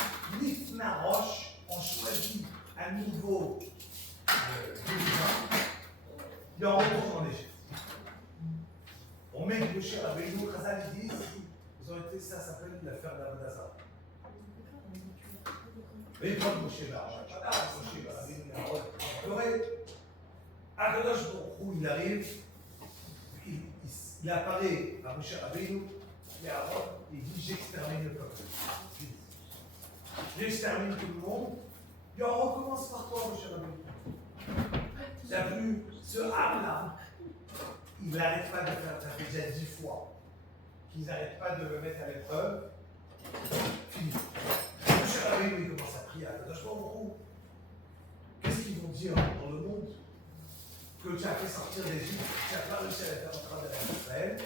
Nifna Roche, on choisit un nouveau dirigeant, et on retourne en Égypte. On met Moshe Rabbeinu, Chazal ils disent, ils ont été, ça s'appelle l'affaire d'Avodazara. Et quand Moshe Rabbeinu a pleuré, Akadosh Baruch Hu, il arrive, il apparaît à Moshe Rabbeinu, et à Aaron, il dit j'extermine le peuple. J'extermine tout le monde, et on recommence par toi, Moshe Rabbeinu. C'est Ce âme-là, il n'arrête pas de faire, ça fait déjà 10 fois qu'ils n'arrêtent pas de le mettre à l'épreuve. Fini. Le cher Rabbeinu, il commence à prier à Kadosh Baruch Hu. Qu'est-ce qu'ils vont dire dans le monde? Que tu as fait sortir d'Égypte, tu n'as pas réussi à les faire entrer dans Israël.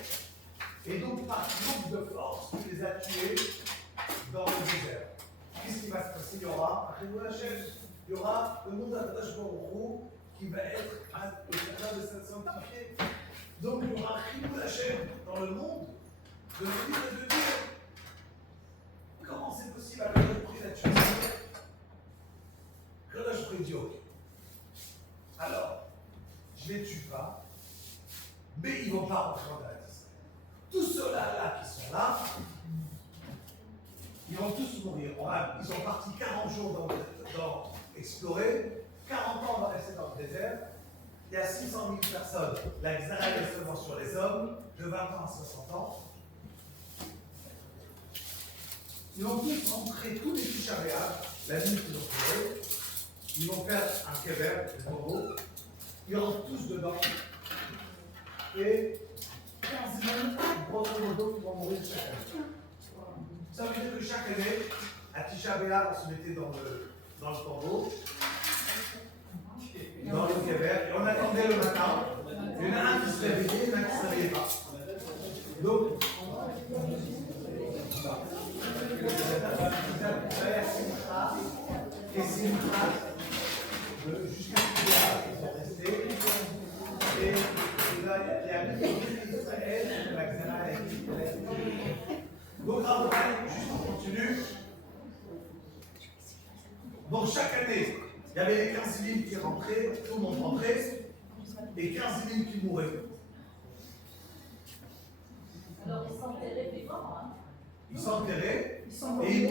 Et donc, par manque de force, tu les as tués dans le désert. Qu'est-ce qui va se passer? Il y aura, il y aura le monde d'Akadosh Baruch Hu qui va être au cadre de cette sanctifiée. Donc, il y aura Chilul Hashem dans le monde de l'Église et de Dieu. Comment c'est possible à pris la tuer? Kadosh Baruch Hu dit ok. Alors, je ne les tue pas, mais ils ne vont pas rentrer en Eretz Israël. Tous ceux-là qui sont là, ils vont tous mourir. Ils sont partis 40 jours dans explorer, 40 ans on va rester dans le désert. Il y a 600 000 personnes. La Xara est seulement sur les hommes, de 20 ans à 60 ans. Ils vont tous rentrer, tous les Tisha B'Av, la nuit qu'ils ont trouvé. Ils vont faire un kever, des tombeaux. Ils rentrent tous dedans. Et 15 000, grosso modo, qui vont mourir chaque année. Ça veut dire que chaque année, à Tisha B'Av, on se mettait dans le tombeau, dans le kever, et on attendait le matin. Il y en a un qui se réveillait, il y en a un qui ne se réveillait pas. Donc, et c'est une phrase jusqu'à ils sont restés. Et là, il y a mis Israël, la Xéra, elle a été. Donc, après, juste on continue. Donc, chaque année, il y avait les 15 000 qui rentraient, tout le monde rentrait, et 15 000 qui mouraient. Alors, ils s'enterraient vivants, hein? Ils s'enterraient, et ils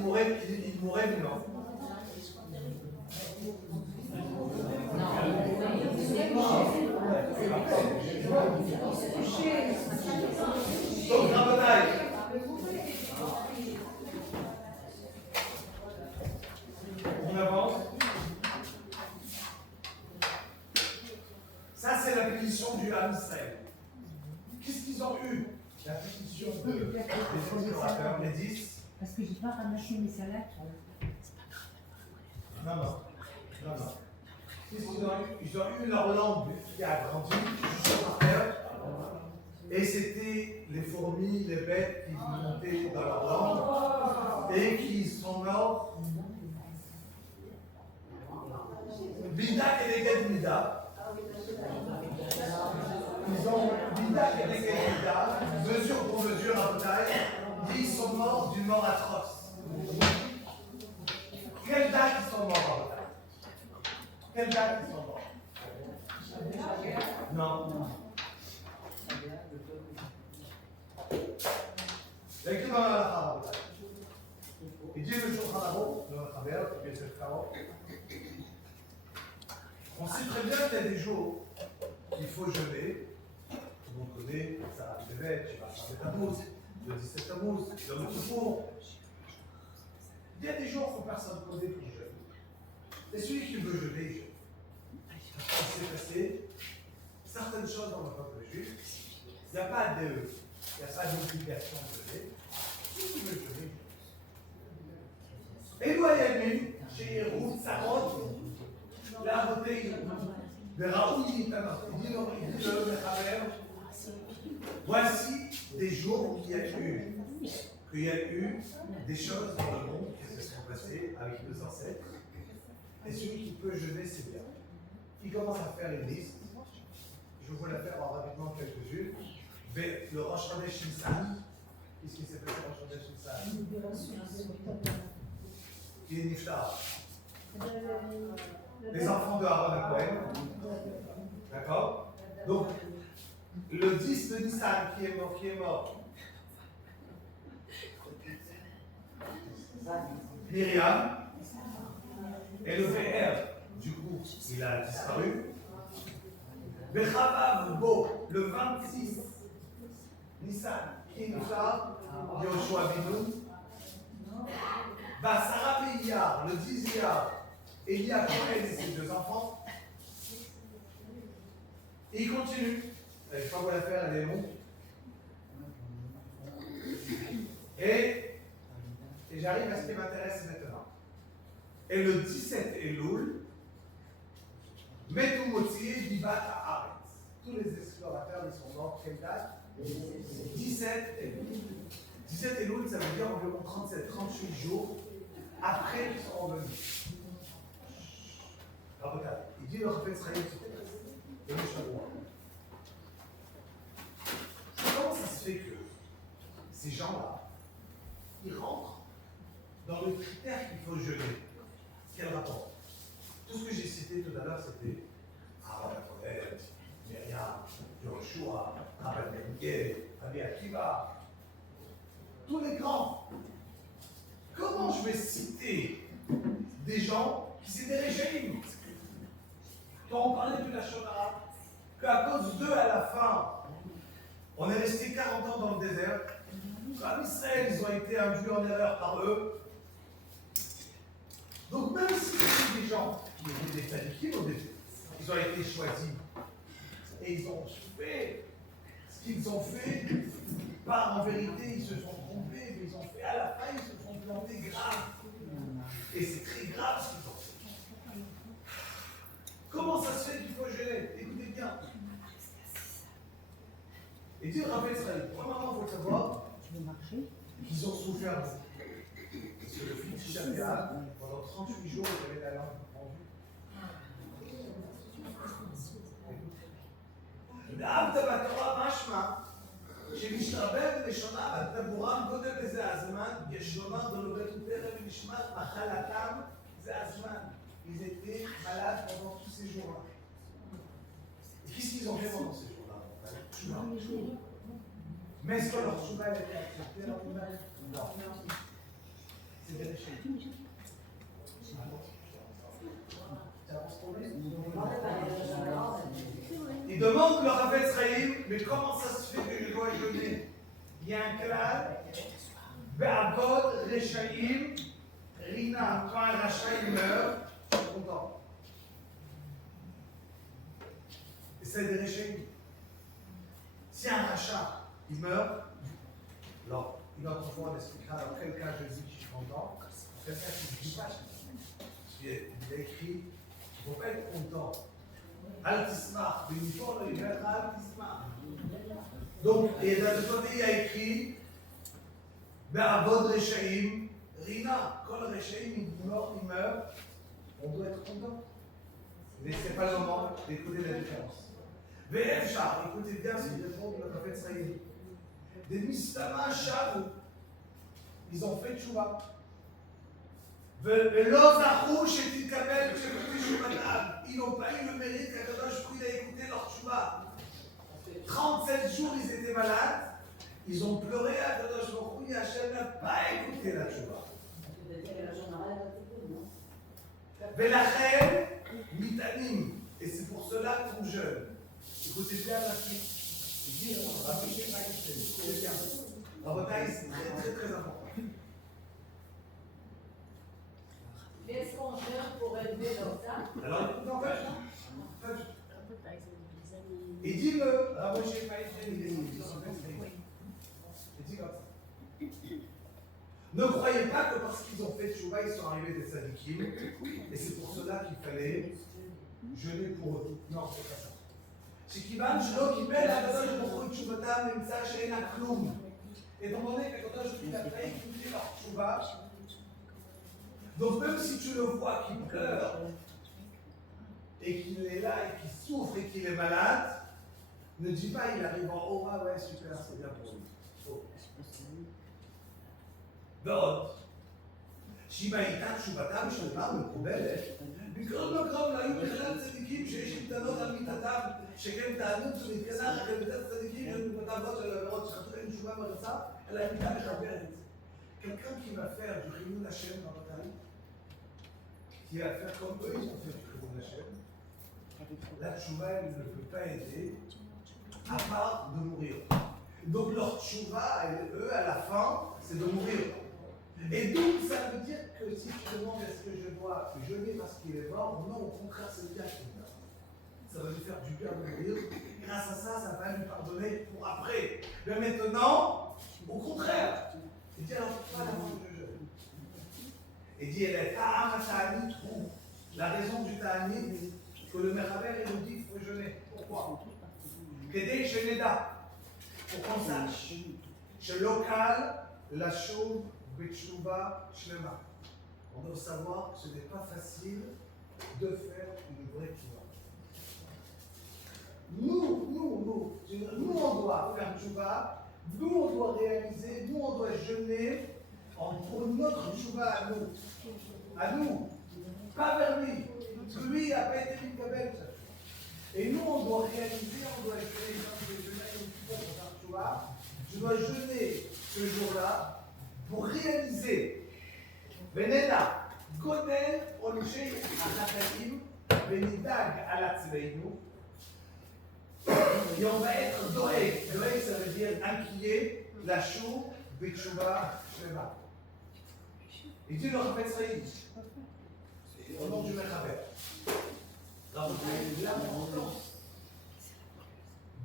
mouraient vivants. Donc, Rabotai, on avance. Ça, c'est la pétition du Ham Israël. Qu'est-ce qu'ils ont eu? La pétition des explorateurs, les 10. Parce que j'ai pas ramassé mes salades. Non. Qu'est-ce qu'ils ont eu? Ils ont eu leur langue qui a grandi jusqu'à par terre. Et c'était les fourmis, les bêtes qui montaient dans leur langue et qui sont morts. Vida et les gars de Mida. Ils ont Vida et les gars de Mida, mesure pour mesure à taille, ils sont morts d'une mort atroce. Quelle date ils sont morts à taille? Quelle date ils sont morts? Non. Il y a que dans la Khara. Il dit le jour Kharabo, le Khaber, qui est cette Khara. On sait très bien qu'il y a des jours qu'il faut jeûner. Tout le monde connaît, ça va lever, tu vas faire Tammuz, le 17 Tammuz, le Kippour. Il y a des jours où personne ne connaît qui jeûne. Et celui qui veut jeûner, il jeûne. Il s'est passé certaines choses dans le peuple juif. Il n'y a pas d'obligation de jeûner. Si tu veux jeûner, et Noyami, chez Héroud, Sarot, la beauté de Raoul, il dit le Mechaber, voici des jours où il y a eu des choses dans le monde qui se sont passées avec nos ancêtres. Et celui qui peut jeûner, c'est bien. Il commence à faire une liste. Je vais vous la faire rapidement quelques-unes. Le Rosh Chodesh Nissan. Qu'est-ce qui s'est passé au Rosh Chodesh Nissan? Il est Niftar. Les enfants de Aaron à Cohen. D'accord? Donc, le 10 de Nissan qui est mort. Myriam. Et le VR, du coup, il a disparu. Le Chavav Bo, le 26 Nissan, qui est Niftar, Yoshua Binoun. Sarah Iyar, le 10 Iyar, Elia Cohen et ses deux enfants. Et il continue. Je ne vais pas vous la faire, elle est longue. Et j'arrive à ce qui m'intéresse maintenant. Et le 17 Elul, Metu Motzi Divat Haaretz. Tous les explorateurs, ils sont morts. Quelle date? 17 Elul. 17 Elul, ça veut dire environ 38 jours après qu'ils sont revenus. Alors regarde, il dit leur fait Israël, et le Shavuot. Comment ça se fait que ces gens-là, ils rentrent dans le critère qu'il faut jeûner? Quel rapport? Tout ce que j'ai cité tout à l'heure, c'était Aaron Kohen, Myriam, Yoshua, Rabbi Benguel, Rabbi Akiva, tous les grands. Comment je vais citer des gens qui c'est des régimes? Quand on parlait de la Shonara, qu'à cause d'eux, à la fin, on est resté 40 ans dans le désert. Quand Israël, ils ont été induits en erreur par eux. Donc même si c'était des gens qui étaient des tzadikim au début, ils ont été choisis. Et ils ont fait ce qu'ils ont fait. Pas en vérité, ils se sont trompés, mais ils ont fait à la fin, ils se sont plantés grave. Et c'est très grave ce qu'ils ont fait. Comment ça se fait qu'il faut jeûner? Écoutez bien. Et dit le Rav Israël, premièrement, il faut savoir qu'ils ont souffert. Parce que le fils Shabbat, pendant 38 jours, il avait la langue pendue. דאבת בתורה משמע שמשתרבב לשונה בטבורם גודל בזה הזמן, יש לומר דלובת וטרם ונשמעת מחלתם זה הזמן. Ils étaient malades pendant tous ces jours-là. Et qu'est-ce qu'ils ont fait pendant ces jours-là? Mais est-ce que leur chouva a été accepté? Non. C'est des déchets. Il demande le Rav Israël, mais comment ça se fait que je dois jeûner? Il y a un clal, Be'avod Rechaim, Rina, quand un Rachaim meurt, je suis content. Et c'est des Rechaim. Si un rachat, il meurt, alors, une autre fois, on expliquera dans quel cas je dis que je suis content, quelqu'un qui ne dit pas, parce qu'il a écrit, il ne faut pas être content. Al-Tismar, l'uniforme, il va être Al-Tismar. Donc, et d'un autre côté, il a écrit, Be'avod Rechaim, Rina, quand le Rechaim il meurt, on doit être content. Mais ce n'est pas le moment d'écouter la différence. Ve'efshar, écoutez bien ce qu'il répond le Rav Israël. Des Mistama Shavu, ils ont fait tchouva. Ils n'ont pas eu le mérite qu'Akadosh Baruch Hu a écouté leur tchouva. 37 jours ils étaient malades, ils ont pleuré à Akadosh Baruch Hu et Hachem n'a pas écouté la tchouva. Velachem mitanim, et c'est pour cela qu'on jeûne. Écoutez bien la suite. Il dit, écoutez bien. La bataille, c'est très très très important. Est-ce qu'on jeûne pour élever l'oxa? Alors, non, pas du tout. Il dit le Ramoché Faïchen, il dit comme ça. Ne croyez pas que parce qu'ils ont fait tchouva, ils sont arrivés des sadikim, et c'est pour cela qu'il fallait jeûner pour eux. Non, c'est pas ça. שכיוון שלא קיבל הקדוש ברוך הוא תשובתם נמצא שאין לה כלום. étant donné qu'Akadosh Baruch Hu n'a pas écouté leur tchouva, donc même si tu le vois qu'il pleure et qu'il est là et qu'il souffre et qu'il est malade, ne dis pas il arrive en haut, ah ouais super, c'est bien pour lui. Oh. ועוד, שאם הייתה תשובתם של מה מקובלת, מקרוב מקרוב לא היו בכלל צדיקים שיש לי טענות על מיתתם, שכן טענות שמתקנה רק על מיתת צדיקים שמתעבות של עבירות שחטאו אין תשובה ברצה, אלא היא מיתה מחברת. Quelqu'un qui va faire du Chilul Hashem dans votre vie, qui va faire comme eux, ils ont fait du Chilul Hashem, la tchouva, elle ne peut pas aider, à part de mourir. Donc leur tchouva, eux, à la fin, c'est de mourir. Et donc, ça veut dire que si tu demandes est-ce que je dois jeûner parce qu'il est mort, non, au contraire, c'est bien qu'il meurt. ça va lui faire du bien de mourir. Grâce à ça, ça va lui pardonner pour après. Mais maintenant, au contraire, il dit alors pourquoi la femme de jeûne? Il dit elle est ta'anit ou la raison du ta'anit que le Mechaber nous dit qu'il faut jeûner. Pourquoi? Kedei sheneda, pour qu'on sache. Chez local, la chauve betshuva shlema. On doit savoir que ce n'est pas facile de faire une vraie tchouva. Nous, on doit faire tchouva, nous, on doit réaliser, nous, on doit jeûner pour notre tchouva à nous, pas vers lui. Parce que lui n'a pas été Mikabel. Et nous, on doit réaliser, on doit jeûner, pour faire tchouva. Je dois jeûner ce jour-là pour réaliser. Venena, Godel, Olché, Anachim, Benidag, Alatzveinu. Et on va être Doeg. Doeg, ça veut dire inquiet, la chou, Betchouba, Shlema. Il dit le Raphaël Saïd, au nom du Mechaber. L'importance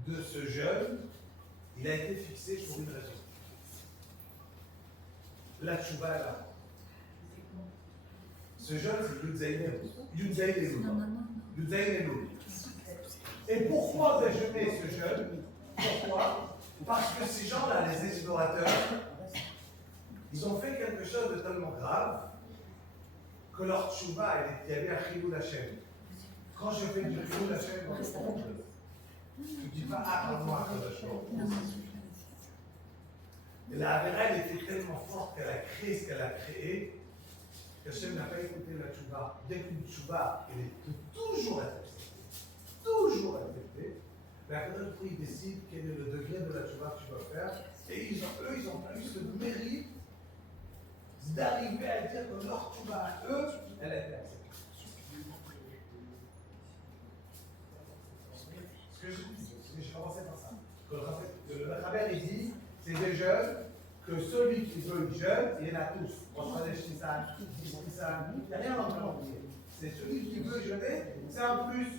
de ce jeûne, il a été fixé pour une raison. La tchouva est là. Ce jeûne, c'est Yudzaïn Elul. Et pourquoi on a jeûné ce jeûne? Pourquoi? Parce que ces gens-là, les explorateurs, ils ont fait quelque chose de tellement grave que leur tchouva, il y avait un chilou Hashem. Quand je fais du chilou Hashem dans le monde, je ne dis pas ah, pardon, et la Avera, elle était tellement forte qu'elle a créé ce qu'elle a créé, qu'Hachem n'a pas écouté la tchouva. Dès qu'une tchouva, elle est toujours acceptée. Toujours acceptée. La Kadosh Baruch Hu, il décide quel est le degré de la tchouva que tu vas faire. Et eux, ils ont plus le mérite d'arriver à dire que leur tchouva à eux, elle a été acceptée. Ce que j'ai commencé par ça. Que le Mechaber, il dit, c'est des jeunes, que celui qui veut une jeûne, il y en a tous. Il n'y a rien dans le calendrier. C'est celui qui veut jeûner, c'est un plus.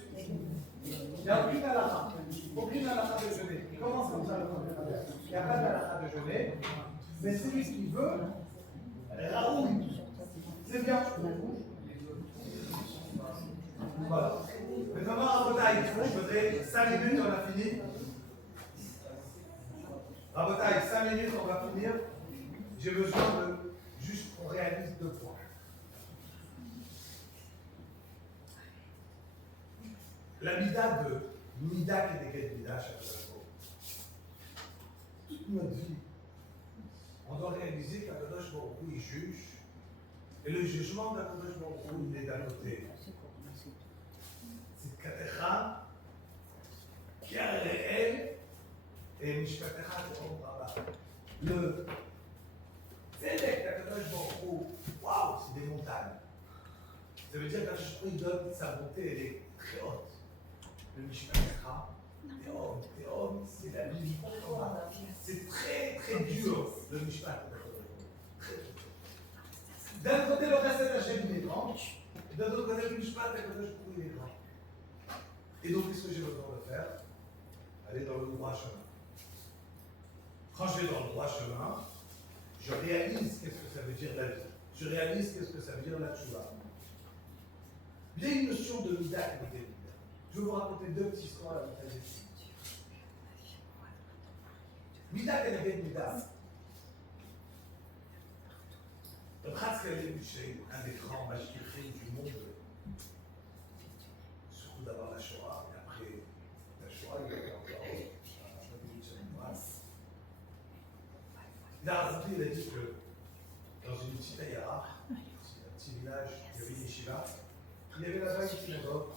Il n'y a aucune halakha. Aucune halakha de jeûner. Il commence comme ça le Mechaber. Il n'y a pas d'halakha de jeûner, mais celui qui veut, Raoul. C'est bien. Voilà. Maintenant, Rabotaï, je voudrais 5 minutes, on a fini. Rabotaï, 5 minutes, on va finir. J'ai besoin de juste qu'on réalise 2 points. La mida de Mida qui est des Mida, toute notre vie, on doit réaliser qu'Akadosh Baruch Hu, il juge, et le jugement d'Akadosh Baruch Hu, il est d'un côté. C'est Katecha, qui a réel, et Mishpatecha, qui est au Rabba. Le Tzedek d'Akadosh Baruch Hu, waouh, c'est des montagnes. Ça veut dire qu'Akadosh Baruch Hu, il donne sa bonté, elle est très haute. Le Mishpatecha, Théom, c'est la vie. C'est très très dur, le Mishpat. D'un côté, le reste de la chaîne est grand, et d'un autre côté, le Mishpat, il est grand. Et donc, qu'est-ce que j'ai besoin de faire? Aller dans le droit chemin. Quand je vais dans le droit chemin, je réalise qu'est-ce que ça veut dire la vie. Je réalise qu'est-ce que ça veut dire la tchouva. Il y a une notion de mida qui est évidente. Je vais vous raconter 2 petites histoires à la montagne. Mida Keneged Mida. Le Khatz Kalem, un des grands magistrats du monde, surtout d'abord la Shoah, et après la Shoah, il y a eu encore il a raconté, il a dit que dans une petite aïara, un petit village, il y avait une yeshiva, il y avait là-bas une synagogue.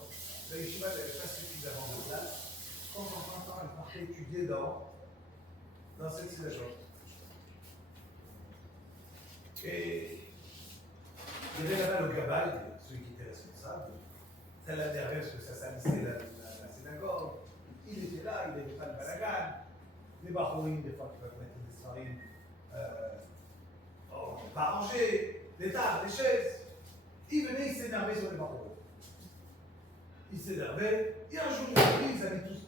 La yeshiva n'avait pas suffisamment de place. Quand en 30 ans, elle partait étudier dans cette synagogue. Et il y avait là-bas le gabbai, celui qui était responsable. Ça l'intéressait parce que ça salissait la synagogue. Il était là, il n'avait pas de balagan. Les barouines, des fois, qui peuvent mettre des farines pas rangées, des tables, des chaises. Il venait, il s'énervait sur les barouines. il s'énervait, et un jour il a pris, ils avaient tous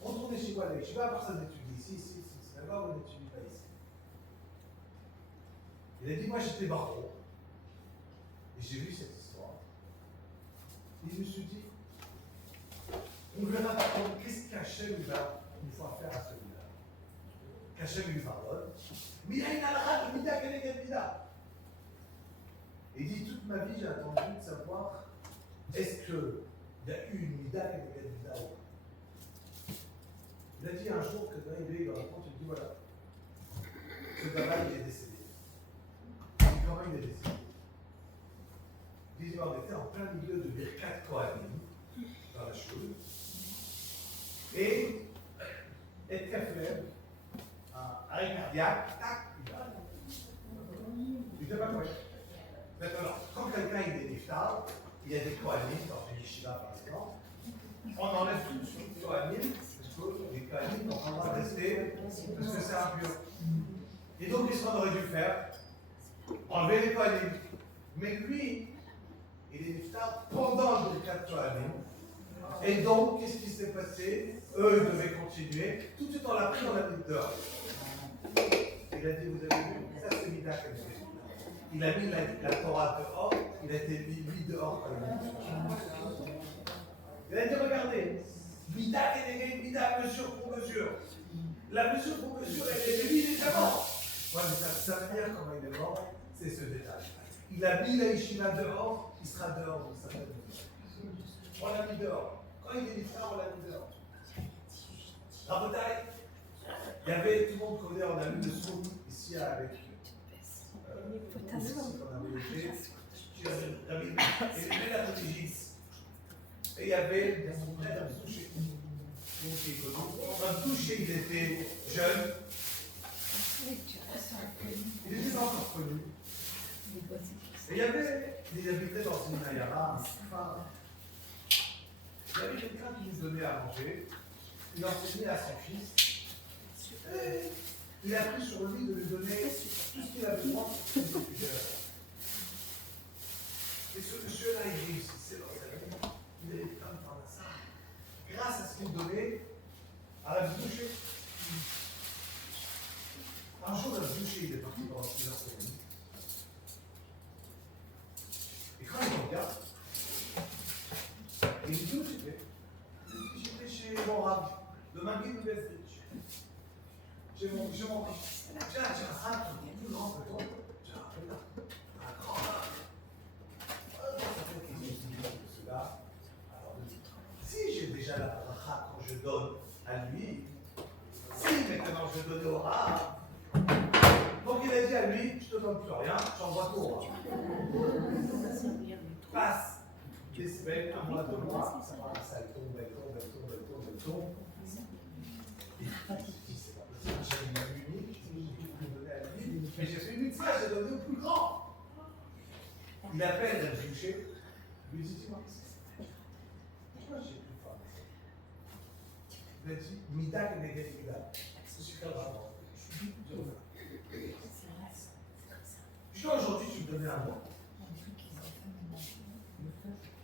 retourner chez moi, je sais pas, personne n'étudie ici, c'est d'accord, on n'étudie pas ici. Il a dit, moi j'étais barreau, et j'ai vu cette histoire. Et je me suis dit, on verra qu'est-ce qu'Hachem va nous faire faire à celui-là. Qu'Hachem lui pardonne. Mais il a une alra de Mida, quelle est Mida? Et il dit, toute ma vie, j'ai attendu de savoir, est-ce qu'il y a eu une Mida, quelle est Mida ou pas? Il a dit un jour que quand il est dans la compte, il dit voilà, ce gars-là, il est décédé. Il dit comment il est décédé? Il dit on était en plein milieu de Birkat Kohanim, dans la chose, et Kaflem, un arrêt cardiaque, tac, il n'était pas quoi. Maintenant, quand quelqu'un il est niftar, il y a des Kohanim, dans une yeshiva par exemple, on enlève tout sur le Kohanim. Les Kohanim n'ont pas le droit de rester parce que c'est impur. Et donc, qu'est-ce qu'on aurait dû faire? Enlever les Kohanim. Mais lui, il est niftar pendant le 4 Kohanim. Et donc, qu'est-ce qui s'est passé? Eux, ils devaient continuer. Tout de suite, on l'a pris dans la minute dehors. Il a dit, vous avez vu, ça c'est Mida Keneged. Il a mis la Torah dehors, il a été mis dehors. Il a dit, regardez. Mida Keneged, Mida, mesure pour mesure. La mesure pour mesure, elle est lui, il est déjà mort. Ouais, mais ça veut dire comment il est mort, c'est ce détail. Il a mis la yeshiva dehors, il sera dehors, donc ça va être on l'a mis dehors. Quand il est niftar, on l'a mis dehors. Rabotai, il y avait, tout le monde connaît, on a lu le souk ici avec qu'on avait fait, et les la Tégis. Et il y avait un touché. Un touché, il était jeune. Il était pas encore connu. Et il y avait, il habitait dans une ayara, il y avait quelqu'un qui lui donnait à manger. Il enseignait à son fils. Et il a pris sur lui de lui donner tout ce qu'il avait besoin pour ses études. Et ce monsieur-là, il réussissait dans sa vie. Il avait plein de parnassas. Grâce à ce qu'il donnait à la boucher. Un jour, la boucher, il est parti dans plusieurs semaines. Et quand il regarde, il dit où j'étais? J'étais chez mon rab, de Magui de Besrich. J'ai un rab qui est plus grand que toi. J'ai un grand rab. Cela. Alors, si j'ai déjà la bracha quand je donne à lui, si maintenant je donne au rab, donc il a dit à lui, je te donne plus rien, j'envoie tout au rab. Passe des semaines, un mois, 2 mois, ça va, ça tombe. Et c'est pas possible, j'ai une unique, je vais donner à lui, mais j'ai fait une fois, j'ai donné au plus grand. Il appelle le boucher, lui dit, dis-moi, pourquoi j'ai plus faim? Il a dit, Mida Keneged Mida. C'est super grave. Je dis, aujourd'hui, tu me donnais à moi.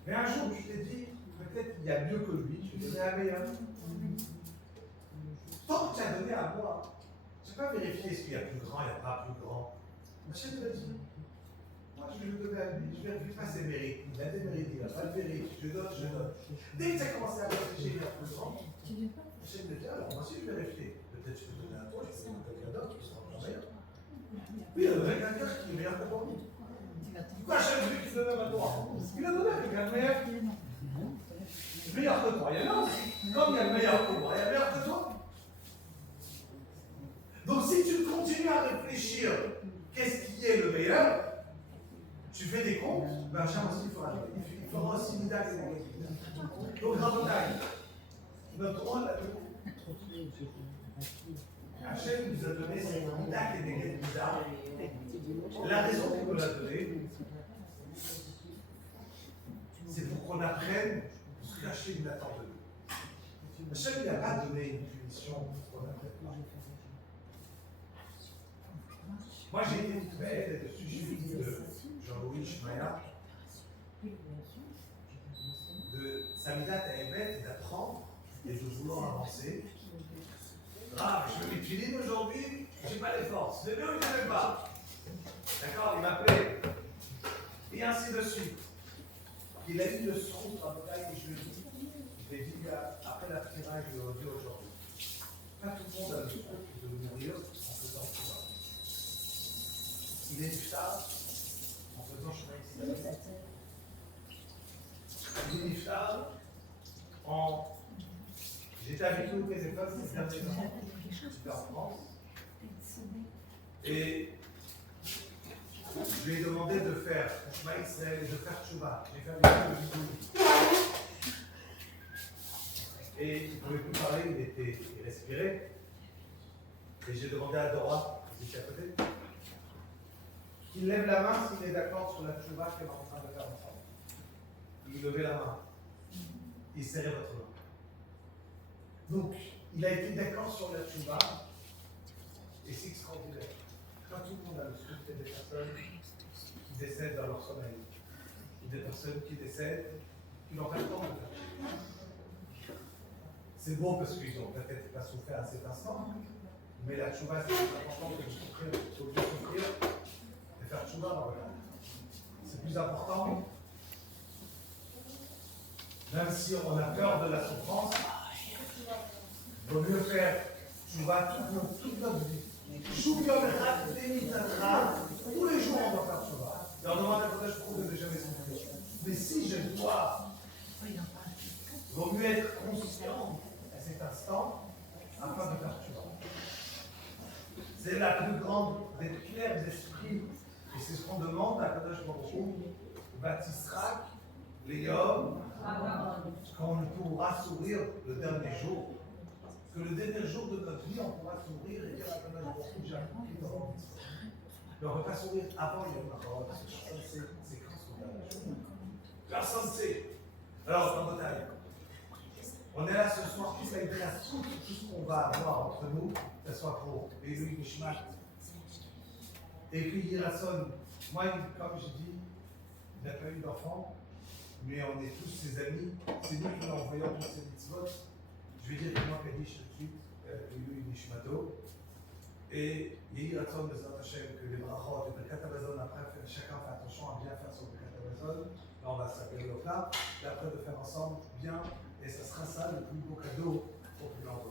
Mais un jour, tu t'es dit, peut-être qu'il y a mieux que lui, je vais donner à meilleur. Tant que tu as donné à moi, je n'ai pas vérifié s'il y a plus grand, il n'y a pas plus grand. Hachem m'a dit, moi je vais le donner à lui, je vais vérifier ses mérites. Il a des mérites, il n'a pas de mérites, je donne. Dès que tu as commencé à réfléchir, il y a plus grand. Hachem m'a dit, alors moi aussi je vais vérifier. Peut-être je peux donner à toi, je peux donner à quelqu'un d'autre qui sera encore meilleur. Oui, il a donné à quelqu'un qui est meilleur que toi. Pourquoi Hachem veut qu'il donne à toi? Il a donné à quelqu'un de meilleur. Meilleur que toi, il y en a. Comme il y a le meilleur que moi, il y a le meilleur que toi. Donc si tu continues à réfléchir, qu'est-ce qui est le meilleur, tu fais des comptes, ben Hachem aussi il fera aussi Mida Keneged Mida. Donc Rabotai, notre rôle, Hachem nous a donné cette Mida Keneged Mida. La raison qu'il nous l'a donnée, c'est pour qu'on apprenne ce que Hachem nous attend de nous. Hachem n'a pas donné une punition pour qu'on apprenne pas. Moi, j'ai été bête de sujet de Jean-Louis Schmaya. Samidat à émettre, d'apprendre et de vouloir avancer. Grave, je me m'utilise aujourd'hui, je n'ai pas les forces. Je l'ai ou je ne l'ai pas. D'accord, il m'appelait. Et ainsi de suite. Il a eu le son sur la bataille et je lui ai dit, après la prière, je lui ai dit aujourd'hui. Pas tout le monde a le souffle de mourir en faisant cela. Il est niftar en faisant chemin ici. Il est niftar en. J'étais avec lui au téléphone ces derniers temps. J'étais en France. Et je lui ai demandé de faire chemin Israël et de faire tchouva. J'ai fait avec lui le vidéo. Et il ne pouvait plus parler, il respirait. Et j'ai demandé à Dora, qui était à côté, qu'il lève la main s'il est d'accord sur la tchouva qu'elle est en train de faire ensemble. Il levait la main. Il serrait votre main. Donc, il a été d'accord sur la tchouva. Et c'est extraordinaire. Quand tout le monde a le souffle, il y a des personnes qui décèdent dans leur sommeil. Il y a des personnes qui décèdent, qui n'ont pas le temps de faire. C'est beau parce qu'ils n'ont peut-être pas souffert à cet instant, mais la tchouva, c'est plus important que de souffrir et faire tchouva dans le cas. C'est plus important, même si on a peur de la souffrance, il vaut mieux faire tchouva toute notre vie. Tous les jours, on doit faire tchouva. Et on demande à Kodesh Baruch Hu de ne jamais souffrir. Mais si je dois, il vaut mieux être conscient à cet instant afin de faire tchouva. C'est la plus grande des clairs d'esprit. Et c'est ce qu'on demande à Kodesh Baruch Hu, bâtissera les hommes, quand on pourra sourire le dernier jour. Que le dernier jour de notre vie, on pourra sourire et dire à Kodesh Baruch Hu, j'ai accompli ton mitzvah. Mais on ne peut pas sourire avant Yom HaParot, parce que personne ne sait c'est quand son dernier jour. Personne ne sait. Alors, dans notre avis, on est là ce soir, tout ça a été là, tout ce qu'on va avoir entre nous, que ce soit pour Elohim Mishmat, et puis Yirasson. Moi, comme je dis, il n'a pas eu d'enfant, mais on est tous ses amis. C'est nous qui l'avons envoyé tous ces mitzvot. Je vais dire que moi, Kadish tout de suite, Elohim Mishmato. Et Yirasson de Hashem, que les brachot et le katabazon, après, chacun fait attention à bien faire son katabazon. Là, on va s'appeler au plat, et après de faire ensemble bien. Et ça sera ça le plus beau cadeau au plus grand.